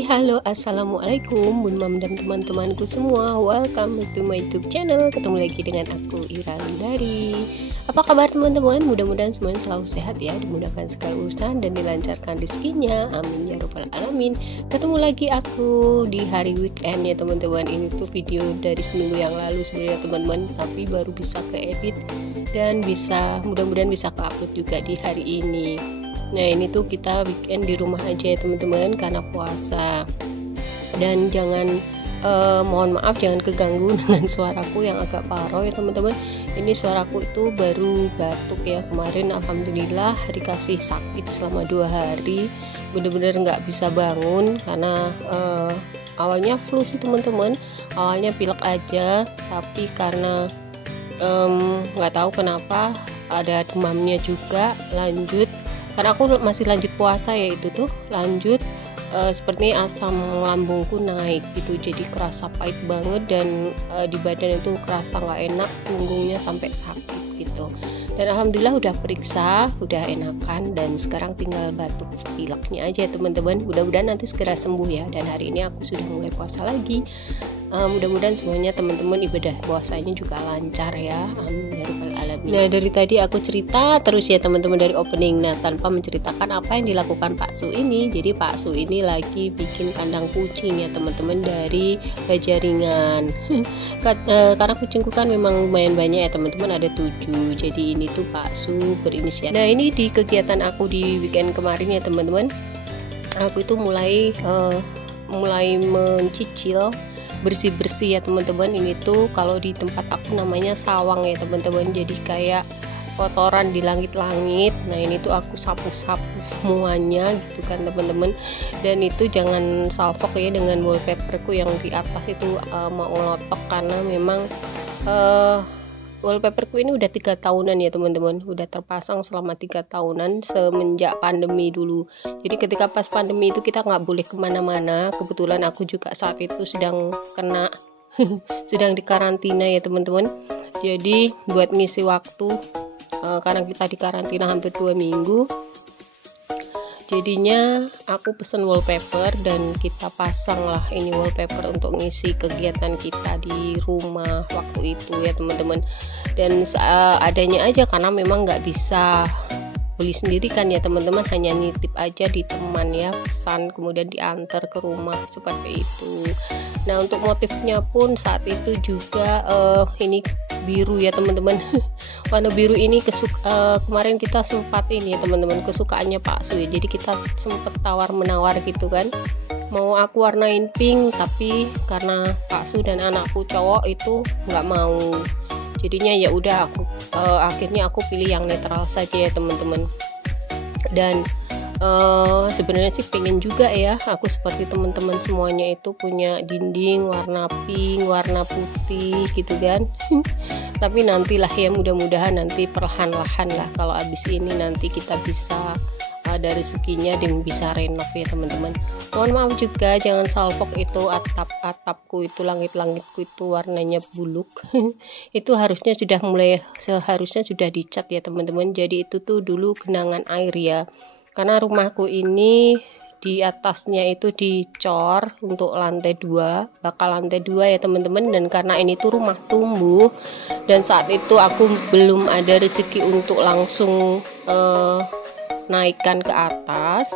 Hai, halo, assalamualaikum Bun Mam dan teman-temanku semua. Welcome to my YouTube channel. Ketemu lagi dengan aku, Ira Lindari. Apa kabar teman-teman? Mudah-mudahan semuanya selalu sehat ya, dimudahkan segala urusan dan dilancarkan rezekinya. Amin ya robbal alamin. Ketemu lagi aku di hari weekend ya teman-teman. Ini tuh video dari seminggu yang lalu sebenarnya teman-teman, tapi baru bisa keedit dan mudah-mudahan bisa ke-upload juga di hari ini. Nah ini tuh kita weekend di rumah aja ya teman-teman karena puasa. Dan jangan mohon maaf jangan keganggu dengan suaraku yang agak parau ya teman-teman. Ini suaraku itu baru batuk ya, kemarin alhamdulillah dikasih sakit selama 2 hari, bener-bener nggak bisa bangun karena awalnya flu sih teman-teman, awalnya pilek aja, tapi karena nggak tahu kenapa ada demamnya juga, lanjut karena aku masih lanjut puasa ya, itu tuh lanjut seperti asam lambungku naik gitu, jadi kerasa pahit banget dan di badan itu kerasa nggak enak, punggungnya sampai sakit gitu. Dan alhamdulillah udah periksa, udah enakan, dan sekarang tinggal batuk pileknya aja teman-teman. Mudah-mudahan nanti segera sembuh ya. Dan hari ini aku sudah mulai puasa lagi. Mudah-mudahan semuanya teman-teman ibadah puasanya juga lancar ya. Amin ya rabbal alamin. Nah dari tadi aku cerita terus ya teman-teman dari opening, nah tanpa menceritakan apa yang dilakukan Pak Su ini. Jadi Pak Su ini lagi bikin kandang kucing ya teman-teman dari baja ringan. Karena kucingku kan memang lumayan banyak ya teman-teman, ada 7. Jadi ini tuh Pak Su berinisiatif. Nah ini di kegiatan aku di weekend kemarin ya teman-teman, aku itu mulai mencicil bersih-bersih ya teman-teman. Ini tuh kalau di tempat aku namanya sawang ya teman-teman, jadi kayak kotoran di langit-langit. Nah ini tuh aku sapu-sapu semuanya gitu kan teman-teman. Dan itu jangan salfok ya dengan wallpaperku yang di atas itu mau ngelotok, karena memang wallpaperku ini udah 3 tahunan ya teman-teman, udah terpasang selama 3 tahunan semenjak pandemi dulu. Jadi ketika pas pandemi itu kita nggak boleh kemana-mana, kebetulan aku juga saat itu sedang kena sedang di karantina ya teman-teman. Jadi buat ngisi waktu karena kita di karantina hampir 2 minggu, jadinya aku pesen wallpaper dan kita pasang lah ini wallpaper untuk ngisi kegiatan kita di rumah waktu itu ya teman-teman. Dan adanya aja karena memang nggak bisa beli sendiri kan ya teman-teman, hanya nitip aja di teman ya, pesan kemudian diantar ke rumah seperti itu. Nah untuk motifnya pun saat itu juga ini biru ya teman-teman. Warna biru ini kemarin kita sempat ini ya teman-teman, kesukaannya Pak Su ya, jadi kita sempet tawar-menawar gitu kan, mau aku warnain pink, tapi karena Pak Su dan anakku cowok itu nggak mau, jadinya ya udah aku akhirnya aku pilih yang netral saja ya teman-teman. Dan sebenarnya sih pengen juga ya aku seperti teman-teman semuanya itu punya dinding warna pink, warna putih gitu kan. Tapi nantilah ya, mudah-mudahan nanti perlahan-lahan lah, kalau abis ini nanti kita bisa ada rezekinya dan bisa renov ya teman-teman. Mohon maaf juga jangan salfok itu atapku itu, langit-langitku itu warnanya buluk. Itu seharusnya sudah dicat ya teman-teman. Jadi itu tuh dulu genangan air ya, karena rumahku ini di atasnya itu dicor untuk lantai 2, bakal lantai 2 ya teman-teman. Dan karena ini tuh rumah tumbuh dan saat itu aku belum ada rezeki untuk langsung naikkan ke atas,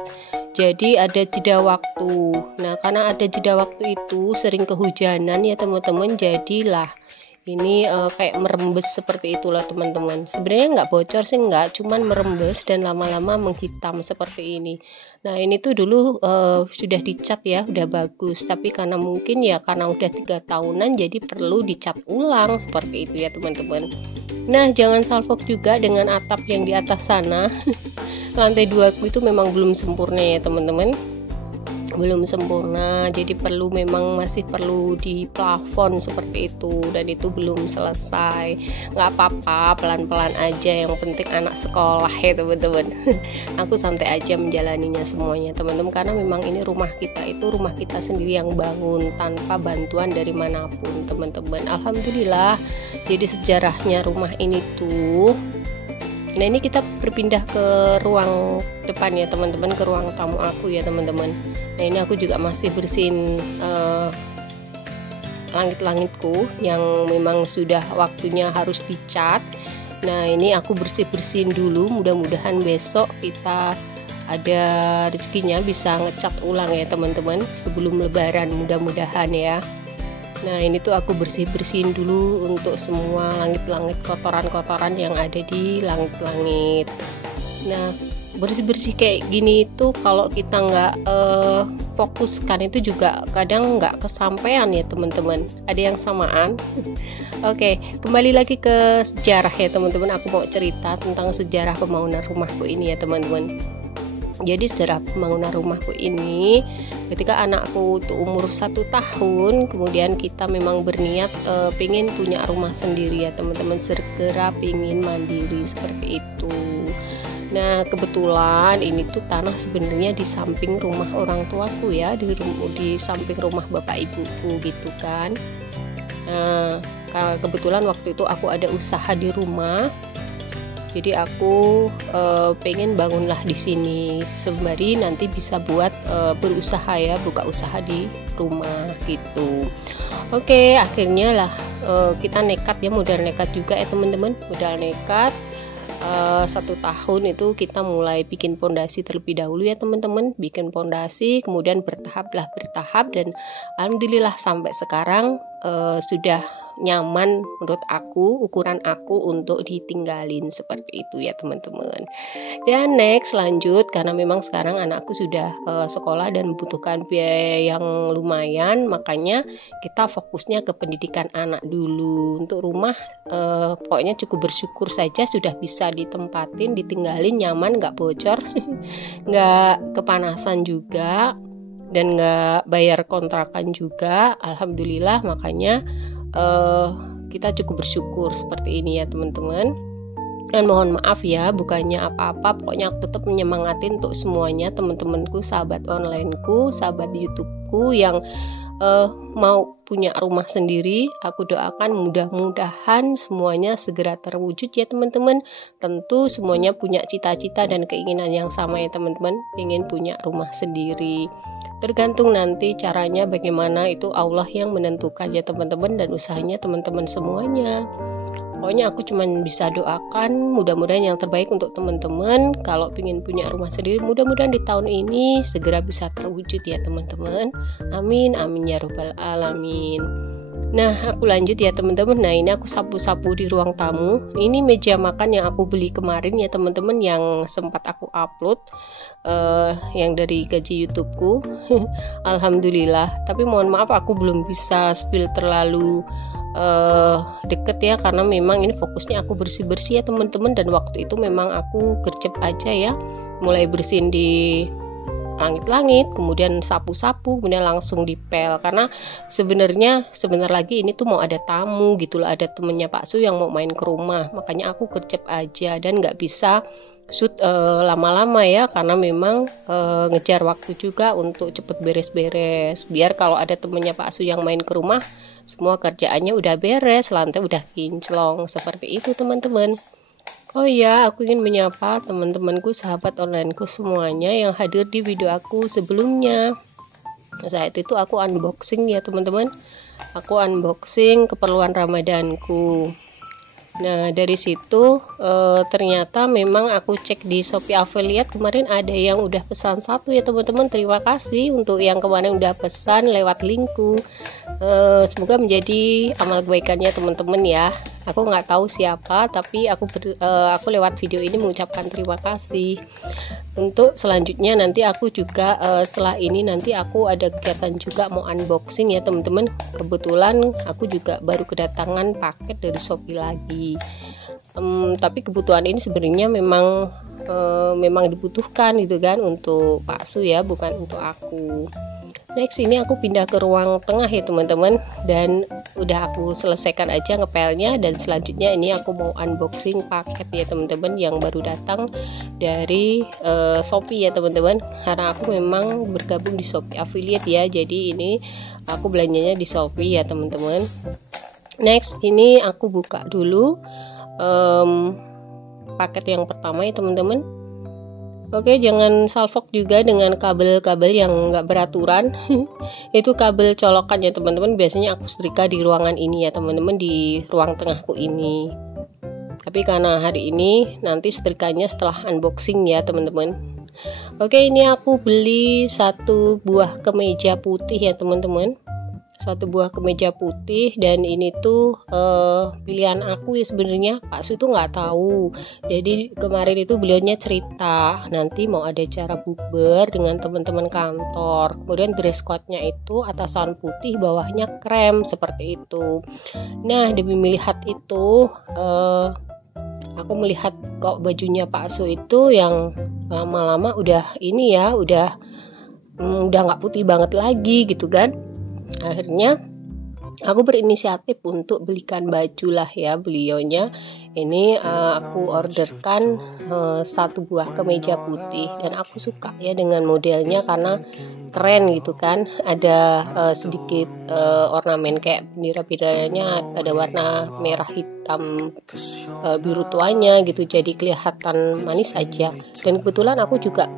jadi ada jeda waktu. Nah karena ada jeda waktu itu sering kehujanan ya teman-teman, jadilah ini kayak merembes seperti itulah teman-teman. Sebenarnya nggak bocor sih, nggak, cuman merembes dan lama-lama menghitam seperti ini. Nah ini tuh dulu sudah dicat ya, udah bagus, tapi karena mungkin ya karena udah 3 tahunan jadi perlu dicat ulang seperti itu ya teman-teman. Nah jangan salfok juga dengan atap yang di atas sana. Lantai 2 itu memang belum sempurna ya teman-teman, belum sempurna, jadi masih perlu di plafon seperti itu, dan itu belum selesai. Nggak apa-apa, pelan-pelan aja, yang penting anak sekolah ya teman-teman. Aku santai aja menjalaninya semuanya teman-teman, karena memang ini rumah kita sendiri yang bangun tanpa bantuan dari manapun teman-teman. Alhamdulillah. Jadi sejarahnya rumah ini tuh Nah ini kita berpindah ke ruang depan ya teman-teman, ke ruang tamu aku ya teman-teman. Nah ini aku juga masih bersihin langit-langitku yang memang sudah waktunya harus dicat. Nah ini aku bersih-bersihin dulu, mudah-mudahan besok kita ada rezekinya bisa ngecat ulang ya teman-teman sebelum lebaran, mudah-mudahan ya. Nah ini tuh aku bersih-bersihin dulu untuk semua langit-langit, kotoran-kotoran yang ada di langit-langit. Nah bersih-bersih kayak gini itu kalau kita nggak fokuskan itu juga kadang nggak kesampaian ya teman-teman, ada yang samaan. Oke, kembali lagi ke sejarah ya teman-teman, aku mau cerita tentang sejarah pembangunan rumahku ini ya teman-teman. Jadi sejarah pembangunan rumahku ini ketika anakku tuh umur 1 tahun, kemudian kita memang berniat pengen punya rumah sendiri ya teman-teman, segera pengen mandiri seperti itu. Nah kebetulan ini tuh tanah sebenarnya di samping rumah orang tuaku ya, di samping rumah bapak ibuku gitu kan. Nah kebetulan waktu itu aku ada usaha di rumah, jadi aku pengen bangunlah di sini sembari nanti bisa buat berusaha ya, buka usaha di rumah gitu. Oke, akhirnya lah kita nekat ya, modal nekat juga ya teman-teman, modal nekat. 1 tahun itu kita mulai bikin pondasi terlebih dahulu ya teman-teman, bikin pondasi, kemudian bertahap dan alhamdulillah sampai sekarang sudah nyaman menurut aku, ukuran aku untuk ditinggalin seperti itu ya teman-teman. Dan next lanjut, karena memang sekarang anakku sudah sekolah dan membutuhkan biaya yang lumayan, makanya kita fokusnya ke pendidikan anak dulu. Untuk rumah pokoknya cukup bersyukur saja sudah bisa ditempatin, ditinggalin nyaman, nggak bocor nggak kepanasan juga, dan nggak bayar kontrakan juga, alhamdulillah. Makanya kita cukup bersyukur seperti ini ya teman-teman. Dan mohon maaf ya, bukannya apa-apa, pokoknya aku tetap menyemangatin untuk semuanya teman-temanku, sahabat onlineku, sahabat YouTubeku yang mau punya rumah sendiri. Aku doakan mudah-mudahan semuanya segera terwujud ya teman-teman. Tentu semuanya punya cita-cita dan keinginan yang sama ya teman-teman, ingin punya rumah sendiri. Tergantung nanti caranya bagaimana, itu Allah yang menentukan ya teman-teman, dan usahanya teman-teman semuanya. Pokoknya aku cuma bisa doakan mudah-mudahan yang terbaik untuk teman-teman. Kalau ingin punya rumah sendiri, mudah-mudahan di tahun ini segera bisa terwujud ya teman-teman. Amin, amin ya robbal alamin. Nah aku lanjut ya teman-teman. Nah ini aku sapu-sapu di ruang tamu. Ini meja makan yang aku beli kemarin ya teman-teman, yang sempat aku upload yang dari gaji YouTubeku. Alhamdulillah. Tapi mohon maaf aku belum bisa spill terlalu deket ya, karena memang ini fokusnya aku bersih-bersih ya teman-teman, dan waktu itu memang aku gercep aja ya, mulai bersihin di langit-langit, kemudian sapu-sapu, kemudian langsung dipel, karena sebenarnya sebentar lagi ini tuh mau ada tamu gitu loh, ada temennya Pak Su yang mau main ke rumah, makanya aku gercep aja dan nggak bisa shoot lama-lama ya, karena memang ngejar waktu juga untuk cepet beres-beres, biar kalau ada temennya Pak Su yang main ke rumah semua kerjaannya udah beres, lantai udah kinclong seperti itu teman-teman. Oh iya, aku ingin menyapa teman-temanku, sahabat onlineku semuanya yang hadir di video aku sebelumnya. Saat itu aku unboxing ya teman-teman, aku unboxing keperluan Ramadanku. Nah dari situ ternyata memang aku cek di Shopee affiliate kemarin ada yang udah pesan 1 ya teman-teman. Terima kasih untuk yang kemarin udah pesan lewat linkku. Semoga menjadi amal kebaikannya teman-teman ya. Aku nggak tahu siapa, tapi aku lewat video ini mengucapkan terima kasih. Untuk selanjutnya nanti aku juga setelah ini nanti aku ada kegiatan juga mau unboxing ya teman-teman. Kebetulan aku juga baru kedatangan paket dari Shopee lagi. Tapi kebutuhan ini sebenarnya memang dibutuhkan gitu kan untuk Pak Su ya, bukan untuk aku. Next ini aku pindah ke ruang tengah ya teman-teman, dan udah aku selesaikan aja ngepelnya, dan selanjutnya ini aku mau unboxing paket ya teman-teman yang baru datang dari Shopee ya teman-teman, karena aku memang bergabung di Shopee affiliate ya, jadi ini aku belanjanya di Shopee ya teman-teman. Next ini aku buka dulu paket yang pertama ya teman-teman. Oke, jangan salfok juga dengan kabel-kabel yang nggak beraturan. Itu kabel colokan ya teman-teman. Biasanya aku setrika di ruangan ini ya teman-teman, di ruang tengahku ini. Tapi karena hari ini nanti setrikanya setelah unboxing ya teman-teman. Oke, ini aku beli satu buah kemeja putih ya teman-teman. Satu buah kemeja putih, dan ini tuh pilihan aku ya sebenarnya. Pak Su tuh nggak tahu. Jadi kemarin itu beliaunya cerita nanti mau ada acara bukber dengan teman-teman kantor. Kemudian dress code-nya itu atasan putih, bawahnya krem seperti itu. Nah, demi melihat itu aku melihat kok bajunya Pak Su itu yang lama-lama udah ini ya, udah nggak putih banget lagi gitu kan. Akhirnya aku berinisiatif untuk belikan baju lah ya beliaunya. Ini aku orderkan satu buah kemeja putih, dan aku suka ya dengan modelnya karena keren gitu kan. Ada sedikit ornamen kayak bendera-benderanya, ada warna merah, hitam, biru tuanya gitu, jadi kelihatan manis aja. Dan kebetulan aku juga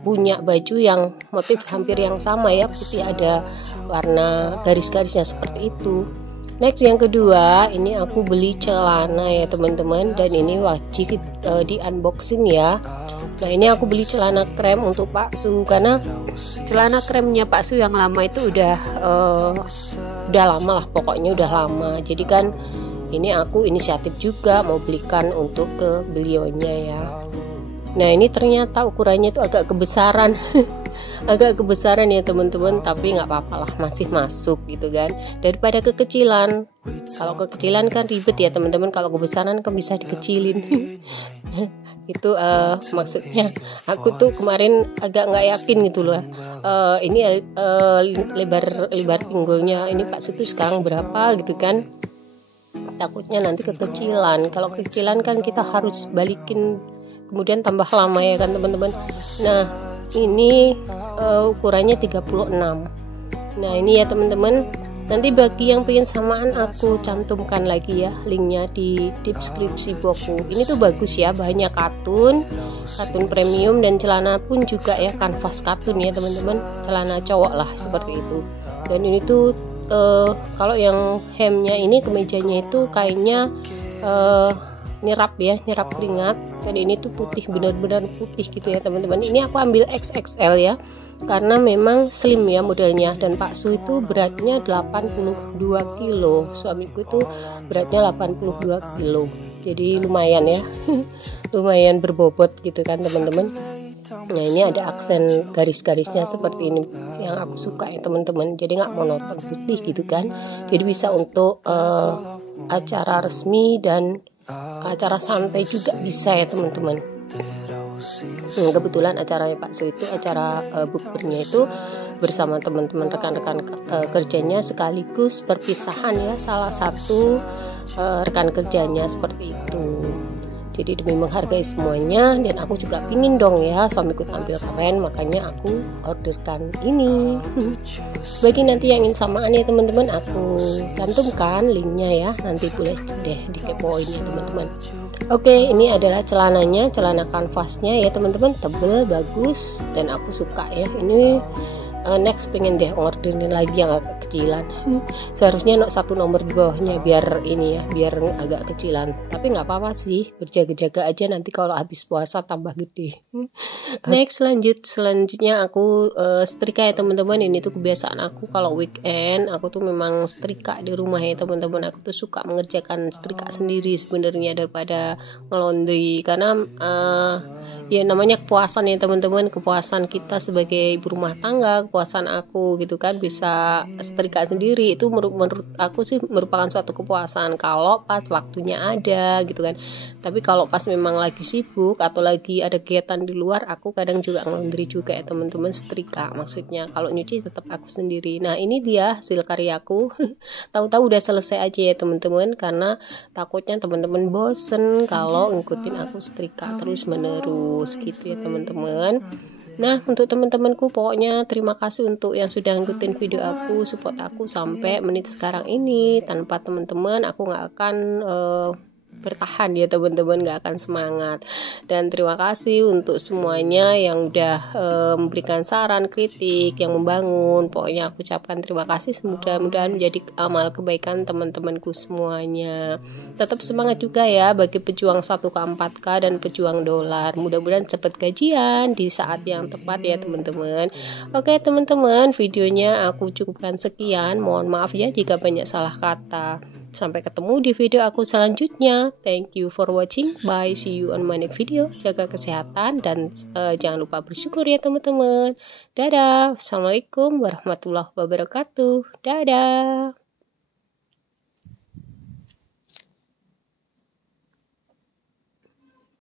punya baju yang motif hampir yang sama ya, putih, ada warna garis-garisnya seperti itu. Next, yang kedua, ini aku beli celana ya teman-teman, dan ini wajib di unboxing ya. Nah, ini aku beli celana krem untuk Pak Su, karena celana kremnya Pak Su yang lama itu udah lama lah, pokoknya udah lama. Jadi kan ini aku inisiatif juga mau belikan untuk ke beliaunya ya. Nah, ini ternyata ukurannya itu agak kebesaran. Agak kebesaran ya teman-teman, tapi nggak apa-apa lah, masih masuk gitu kan, daripada kekecilan. Kalau kekecilan kan ribet ya teman-teman, kalau kebesaran kan bisa dikecilin. Itu maksudnya aku tuh kemarin agak nggak yakin gitu loh. Ini lebar pinggulnya ini Pak Sutu sekarang berapa gitu kan, takutnya nanti kekecilan. Kalau kekecilan kan kita harus balikin, kemudian tambah lama ya kan teman-teman. Nah, ini ukurannya 36. Nah, ini ya teman-teman. Nanti bagi yang pengen samaan aku cantumkan lagi ya linknya di deskripsi boxku. Ini tuh bagus ya, bahannya katun premium, dan celana pun juga ya kanvas katun ya teman-teman. Celana cowok lah seperti itu. Dan ini tuh kalau yang hemnya ini, kemejanya itu kainnya nyerap keringat, dan ini tuh putih, benar-benar putih gitu ya teman-teman. Ini aku ambil XXL ya, karena memang slim ya modelnya, dan Pak Su itu beratnya 82 kilo, suamiku itu beratnya 82 kilo, jadi lumayan ya. Lumayan berbobot gitu kan teman-teman. Nah, ini ada aksen garis-garisnya seperti ini yang aku suka ya teman-teman, jadi nggak monoton putih gitu kan, jadi bisa untuk acara resmi dan acara santai juga bisa ya teman-teman. Kebetulan acaranya Pak Su itu acara bukbernya itu bersama teman-teman rekan-rekan kerjanya, sekaligus perpisahan ya salah satu rekan kerjanya seperti itu. Jadi demi menghargai semuanya, dan aku juga pingin dong ya suamiku tampil keren, makanya aku orderkan ini. Bagi nanti yang ingin samaan ya teman-teman, aku cantumkan linknya ya, nanti boleh deh dikepoin ya teman-teman. Oke, ini adalah celananya, celana kanvasnya ya teman-teman, tebel, bagus, dan aku suka ya. Ini next pengen deh orderin lagi yang agak kecilan. Seharusnya satu nomor di bawahnya biar ini ya, biar agak kecilan, tapi nggak apa-apa sih, berjaga-jaga aja, nanti kalau habis puasa tambah gede. Next, selanjutnya aku setrika ya teman-teman. Ini tuh kebiasaan aku kalau weekend, aku tuh memang setrika di rumah ya teman-teman. Aku tuh suka mengerjakan setrika sendiri sebenarnya daripada ngelondri, karena ya namanya kepuasan ya teman-teman, kepuasan kita sebagai ibu rumah tangga, kepuasan aku gitu kan, bisa setrika sendiri. Itu menurut aku sih merupakan suatu kepuasan kalau pas waktunya ada gitu kan. Tapi kalau pas memang lagi sibuk atau lagi ada kegiatan di luar, aku kadang juga ngelaundry juga ya teman-teman, setrika maksudnya. Kalau nyuci tetap aku sendiri. Nah, ini dia hasil karyaku. Tahu-tahu udah selesai aja ya teman-teman, karena takutnya teman-teman bosen kalau ngikutin aku setrika terus menerus gitu ya teman-teman. Nah, untuk teman-temanku pokoknya terima kasih untuk yang sudah ngikutin video aku, support aku sampai menit sekarang ini. Tanpa teman-teman aku nggak akan bertahan ya teman-teman, nggak akan semangat. Dan terima kasih untuk semuanya yang udah memberikan saran, kritik yang membangun. Pokoknya aku ucapkan terima kasih, mudah-mudahan menjadi amal kebaikan teman-temanku semuanya. Tetap semangat juga ya bagi pejuang 1K 4K dan pejuang dolar, mudah-mudahan cepat gajian di saat yang tepat ya teman-teman. Oke teman-teman, videonya aku cukupkan sekian, mohon maaf ya jika banyak salah kata. Sampai ketemu di video aku selanjutnya. Thank you for watching. Bye. See you on my next video. Jaga kesehatan dan jangan lupa bersyukur ya teman-teman. Dadah. Assalamualaikum warahmatullahi wabarakatuh. Dadah.